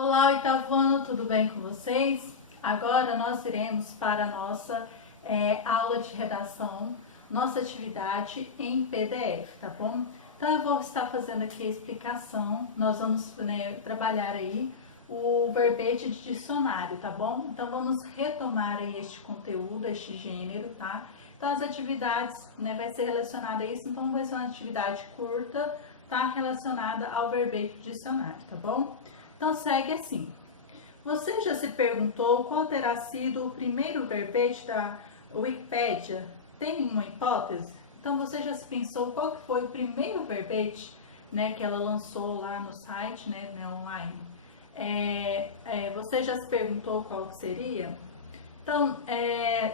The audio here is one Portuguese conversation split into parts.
Olá, oitavano, tudo bem com vocês? Agora nós iremos para a nossa aula de redação, nossa atividade em PDF, tá bom? Então eu vou estar fazendo aqui a explicação, nós vamos trabalhar aí o verbete de dicionário, tá bom? Então vamos retomar aí este conteúdo, este gênero, tá? Então as atividades, vai ser relacionada a isso, então vai ser uma atividade curta, tá? Relacionada ao verbete de dicionário, tá bom? Então segue assim. Você já se perguntou qual terá sido o primeiro verbete da Wikipédia? Tem uma hipótese? Então você já se pensou qual que foi o primeiro verbete, que ela lançou lá no site, online? Você já se perguntou qual que seria? Então,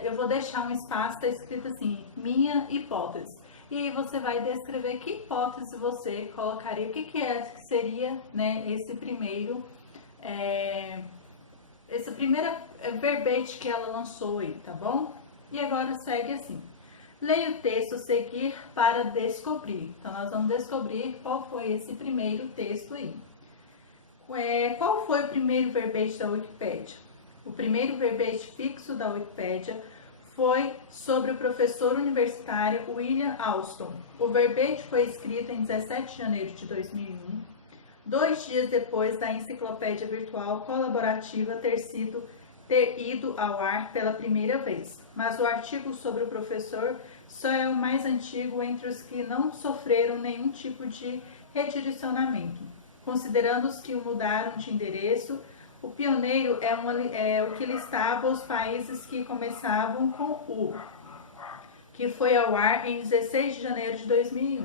eu vou deixar um espaço, está escrito assim, minha hipótese. E aí você vai descrever que hipótese você colocaria, o que seria esse primeiro verbete que ela lançou aí, tá bom? E agora segue assim. Leia o texto a seguir para descobrir. Então, nós vamos descobrir qual foi esse primeiro texto aí. Qual foi o primeiro verbete da Wikipédia? O primeiro verbete fixo da Wikipédia foi sobre o professor universitário William Alston. O verbete foi escrito em 17 de janeiro de 2001, 2 dias depois da enciclopédia virtual colaborativa ter ido ao ar pela primeira vez. Mas o artigo sobre o professor só é o mais antigo entre os que não sofreram nenhum tipo de redirecionamento. Considerando os que o mudaram de endereço, o pioneiro é o que listava os países que começavam com U, que foi ao ar em 16 de janeiro de 2001.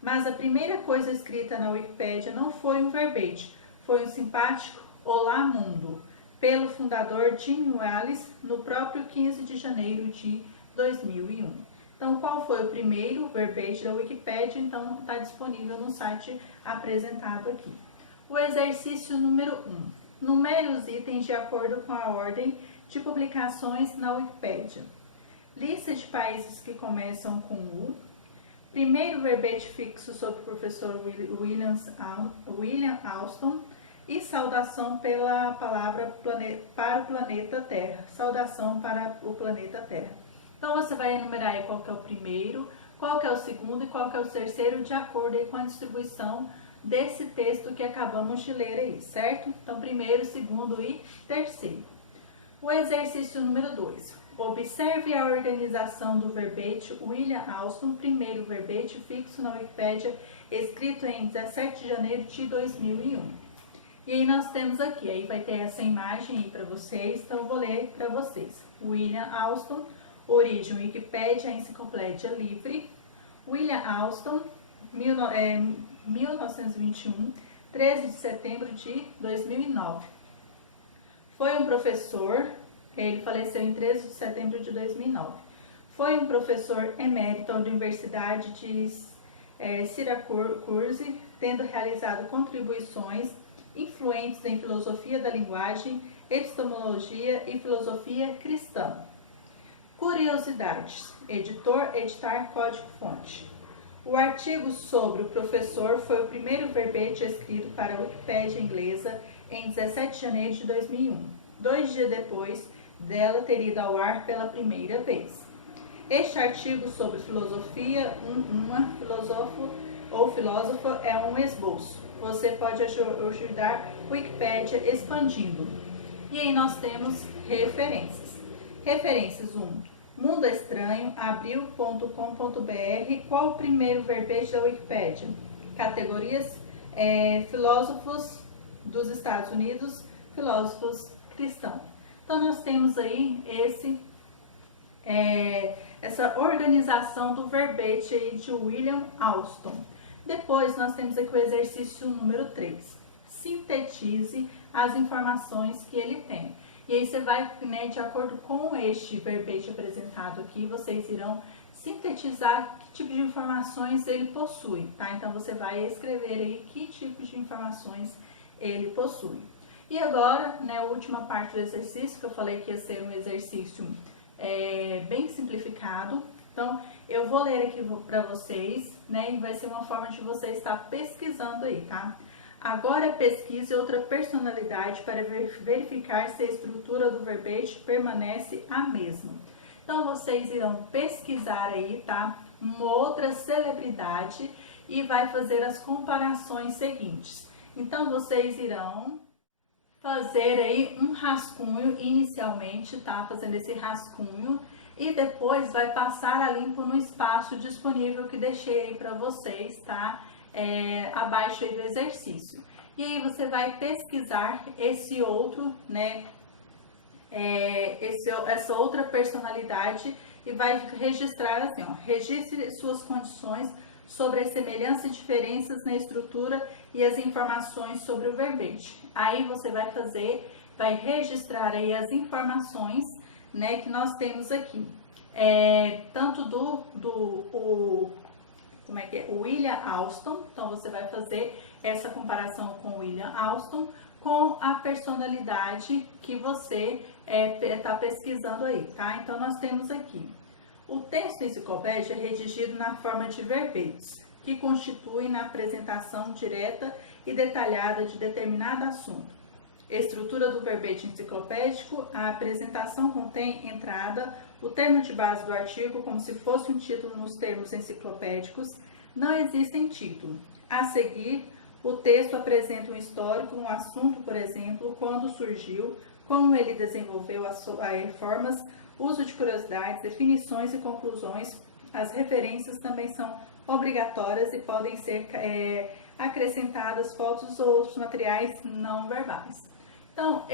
Mas a primeira coisa escrita na Wikipédia não foi um verbete, foi um simpático Olá Mundo, pelo fundador Jim Wales, no próprio 15 de janeiro de 2001. Então, qual foi o primeiro verbete da Wikipédia? Então, está disponível no site apresentado aqui. O exercício número 1. Numere os itens de acordo com a ordem de publicações na Wikipédia. Lista de países que começam com U. Primeiro verbete fixo sobre o professor William Alston. E saudação pela palavra para o planeta Terra. Saudação para o planeta Terra. Então, você vai enumerar aí qual que é o primeiro, qual que é o segundo e qual que é o terceiro, de acordo aí com a distribuição desse texto que acabamos de ler aí, certo? Então, primeiro, segundo e terceiro. O exercício número 2. Observe a organização do verbete William Alston, primeiro verbete fixo na Wikipédia, escrito em 17 de janeiro de 2001. E aí nós temos aqui, aí vai ter essa imagem aí para vocês, então eu vou ler para vocês. William Alston, origem Wikipédia, enciclopédia livre. William Alston, 1921, 13 de setembro de 2009. Foi um professor, ele faleceu em 13 de setembro de 2009. Foi um professor emérito da Universidade de Syracuse, tendo realizado contribuições influentes em filosofia da linguagem, epistemologia e filosofia cristã. Curiosidades. Editar código-fonte. O artigo sobre o professor foi o primeiro verbete escrito para a Wikipédia inglesa em 17 de janeiro de 2001, 2 dias depois dela ter ido ao ar pela primeira vez. Este artigo sobre filosofia, filósofo é um esboço. Você pode ajudar a Wikipédia expandindo. E aí nós temos referências. Referências 1. Mundo Estranho, abril.com.br. Qual o primeiro verbete da Wikipédia? Categorias: filósofos dos Estados Unidos, filósofos cristãos. Então, nós temos aí essa organização do verbete aí de William Alston. Depois, nós temos aqui o exercício número 3. Sintetize as informações que ele tem. E aí você vai, de acordo com este verbete apresentado aqui, vocês irão sintetizar que tipo de informações ele possui, tá? Então, você vai escrever aí que tipo de informações ele possui. E agora, a última parte do exercício, que eu falei que ia ser um exercício bem simplificado. Então, eu vou ler aqui para vocês, e vai ser uma forma de você estar pesquisando aí, tá? Agora pesquise outra personalidade para verificar se a estrutura do verbete permanece a mesma. Então, vocês irão pesquisar aí, tá? Uma outra celebridade e vai fazer as comparações seguintes. Então, vocês irão fazer aí um rascunho inicialmente, tá? Fazendo esse rascunho e depois vai passar a limpo no espaço disponível que deixei aí para vocês, tá? Abaixo aí do exercício. E aí você vai pesquisar esse outro, né? Essa outra personalidade e vai registrar assim, ó, registre suas condições sobre as semelhanças e diferenças na estrutura e as informações sobre o verbete. Aí você vai registrar aí as informações, né, que nós temos aqui, tanto o William Alston. Então você vai fazer essa comparação com o William Alston com a personalidade que você está pesquisando aí, tá? Então nós temos aqui o texto enciclopédia é redigido na forma de verbetes, que constituem na apresentação direta e detalhada de determinado assunto. Estrutura do verbete enciclopédico: a apresentação contém entrada, o termo de base do artigo como se fosse um título nos termos enciclopédicos. Não existem título. A seguir, o texto apresenta um histórico, um assunto, por exemplo, quando surgiu, como ele desenvolveu as reformas, uso de curiosidades, definições e conclusões. As referências também são obrigatórias e podem ser acrescentadas fotos ou outros materiais não verbais. Então,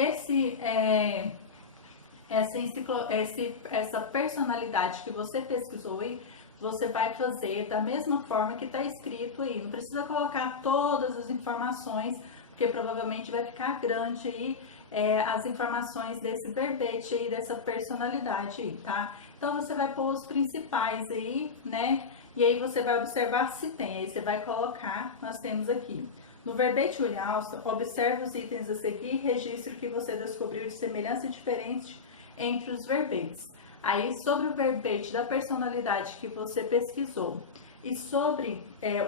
essa personalidade que você pesquisou aí, você vai fazer da mesma forma que está escrito aí. Não precisa colocar todas as informações, porque provavelmente vai ficar grande aí as informações desse verbete aí, dessa personalidade aí, tá? Então você vai pôr os principais aí, né? E aí você vai observar se tem. Aí você vai colocar, nós temos aqui. No verbete William Alston, observe os itens a seguir e registre o que você descobriu de semelhança e diferente entre os verbetes. Aí, sobre o verbete da personalidade que você pesquisou e sobre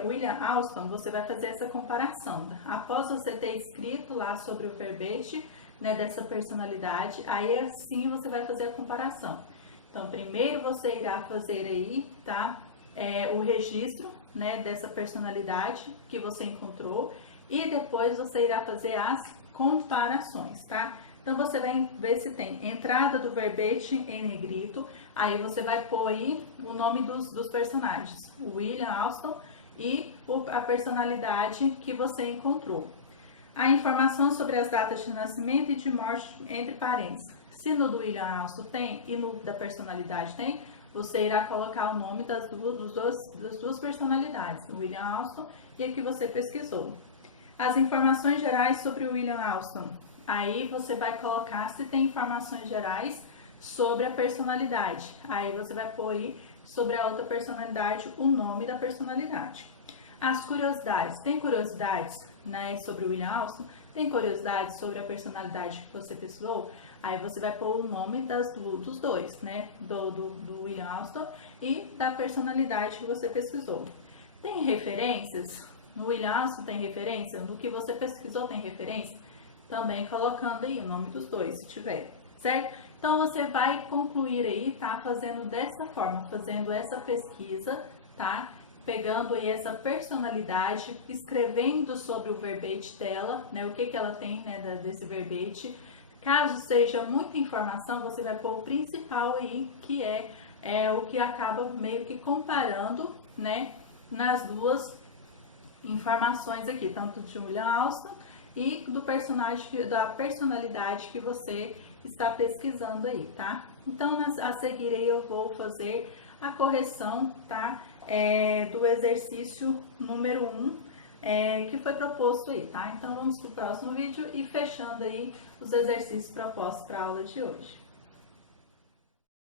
William Alston, você vai fazer essa comparação. Após você ter escrito lá sobre o verbete, né, dessa personalidade, aí assim você vai fazer a comparação. Então, primeiro você irá fazer aí, tá, o registro, né, dessa personalidade que você encontrou e depois você irá fazer as comparações, tá? Então, você vai ver se tem entrada do verbete em negrito, aí você vai pôr aí o nome dos personagens, o William Alston e a personalidade que você encontrou. A informação sobre as datas de nascimento e de morte entre parênteses. Se no do William Alston tem e no da personalidade tem, você irá colocar o nome das duas personalidades, o William Alston e a que você pesquisou. As informações gerais sobre o William Alston. Aí você vai colocar se tem informações gerais sobre a personalidade. Aí você vai pôr aí sobre a outra personalidade o nome da personalidade. As curiosidades. Tem curiosidades, né, sobre o William Alston? Tem curiosidades sobre a personalidade que você pesquisou? Aí você vai pôr o nome dos dois, né? Do William Alston e da personalidade que você pesquisou. Tem referências? No William Alston tem referência? No que você pesquisou tem referência? Também colocando aí o nome dos dois, se tiver, certo? Então você vai concluir aí, tá? Fazendo dessa forma, fazendo essa pesquisa, tá? Pegando aí essa personalidade, escrevendo sobre o verbete dela, né? O que ela tem, né, desse verbete. Caso seja muita informação, você vai pôr o principal aí, que é o que acaba meio que comparando, né, nas duas informações aqui, tanto de William Alston e do personagem, da personalidade que você está pesquisando aí, tá? Então, a seguir aí eu vou fazer a correção, tá? Do exercício número 1, que foi proposto aí, tá? Então, vamos para o próximo vídeo e fechando aí os exercícios propostos para a aula de hoje.